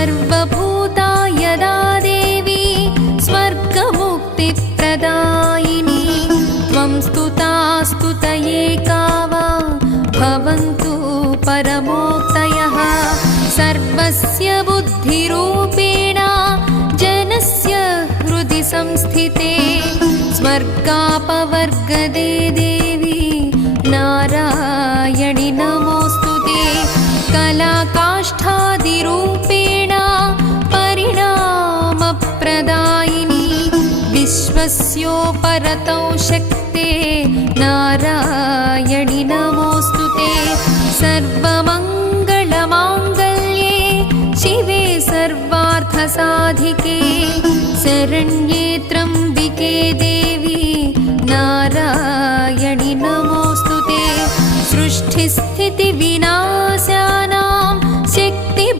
सर्वभूतायदा देवी स्वर्गमुक्तिप्रदायिनी त्वं स्तुता स्तुतये का वा भवन्तु परमोक्तयः सर्वस्य बुद्धिरूपेण जनस्य हृदि संस्थिते स्वर्गापवर्गदे देवी नारायणि नमोऽस्तुते कलाकाष्ठादिरूपेण परिणामप्रदायिनी विश्वस्योपरतौ शक्ते नारायणि नमोऽस्तुते सर्वमङ्गलमाङ्गल्ये शिवे सर्वार्थसाधिके शरण्ये त्र्यम्बिके देवी नारायणि नमोऽस्तुते सृष्टिस्थितिविनाश